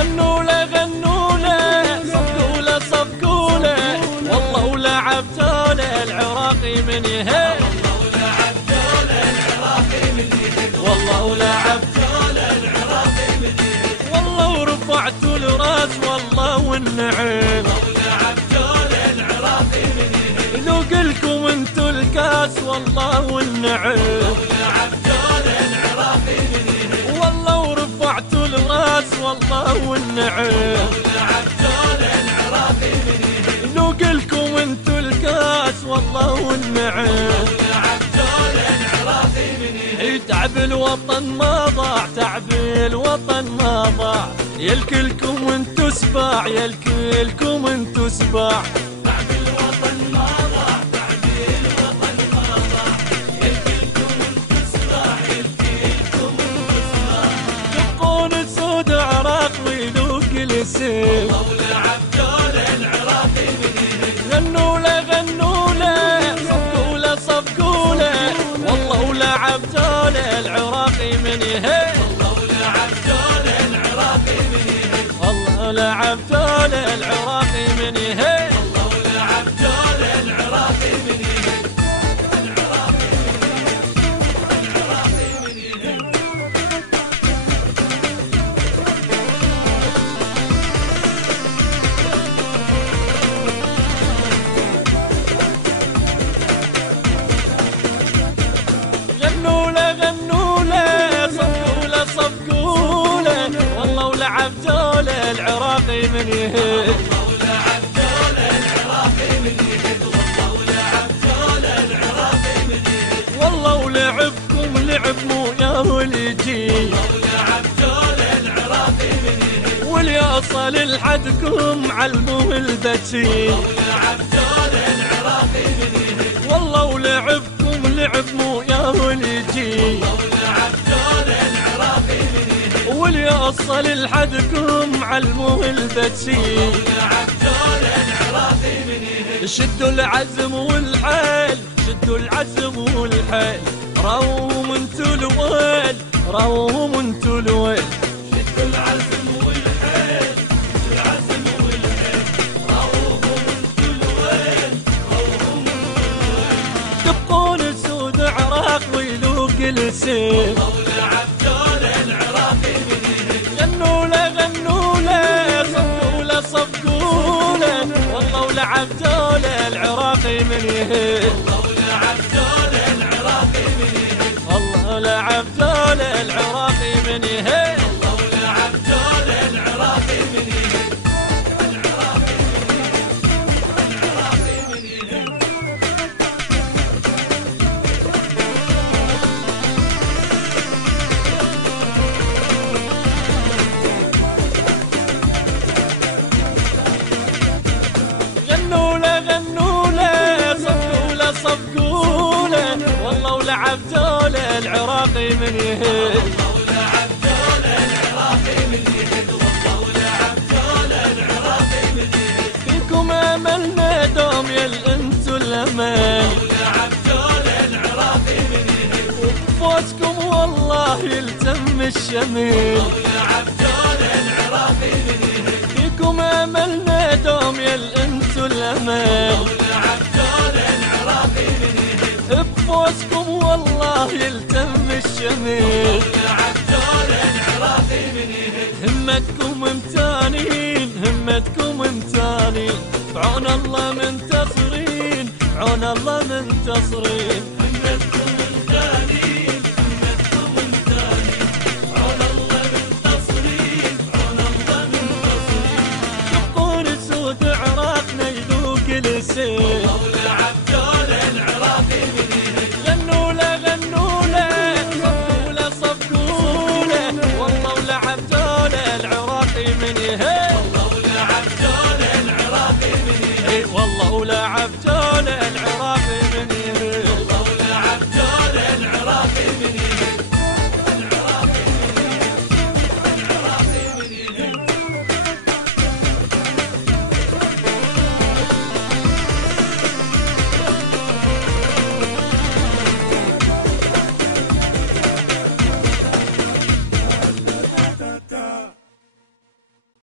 غنوا له غنوا له صفقوا له صفقوا له والله ولعبتوا له العراقي من يهل والله ولعبتوا له العراقي من يهل والله ورفعتوا الراس والله والنعم ذوق لكم انتو الكاس والله والنعم والله ورفعتوا الراس والله والنعم ذوق لكم انتو الكاس والله والنعم تعب الوطن ما ضاع تعب الوطن ما ضاع يلكلكم انتو سباع يلكلكم انتو سباع والله ولعبتوا له العراقي من يهل غنوا له غنوا له صفقوا له صفقوا له والله ولعبتوا له العراقي من يهل والله ولعبتوا له العراقي من يهل لعبتوا له العراقي من يهل والله ولعبكم لعب مو يا وليجي واللي اصل لحدكم علموه البتي والله ولعبكم لعب مو يا وليجي واللي أصل لحدكم علموه البتي شدوا العزم والحيل شدوا العزم والحيل روهم انتو الويل روهم انتو الويل شدوا العزم والحيل شدوا العزم والحيل روهم انتو الويل روهم انتو الويل تبقون سود عراق ويلوق السيل غنوا له صفقوا له صفقوا له والله ولعبتوا له العراقي من يهل والله ولعبتوا له العراقي من يهل صفقوا له والله ولعبتوا له العراقي من يهل فيكم املنا دوم يل انتو الامل وبفوزكم والله يلتم الشمل فيكم املنا دوم يل انتو الامل بفوزكم والله يلتم الشمل همتكم امتانين همتكم امتانين بعون الله منتصرين بعون الله منتصرين همتكم امتانين همتكم امتانين بعون الله منتصرين بعون الله منتصرين تبقون سود عراقنا يذوق السيل غنوا له صفقوا له صفقوا له والله ولعبتوا له العراقي من يهل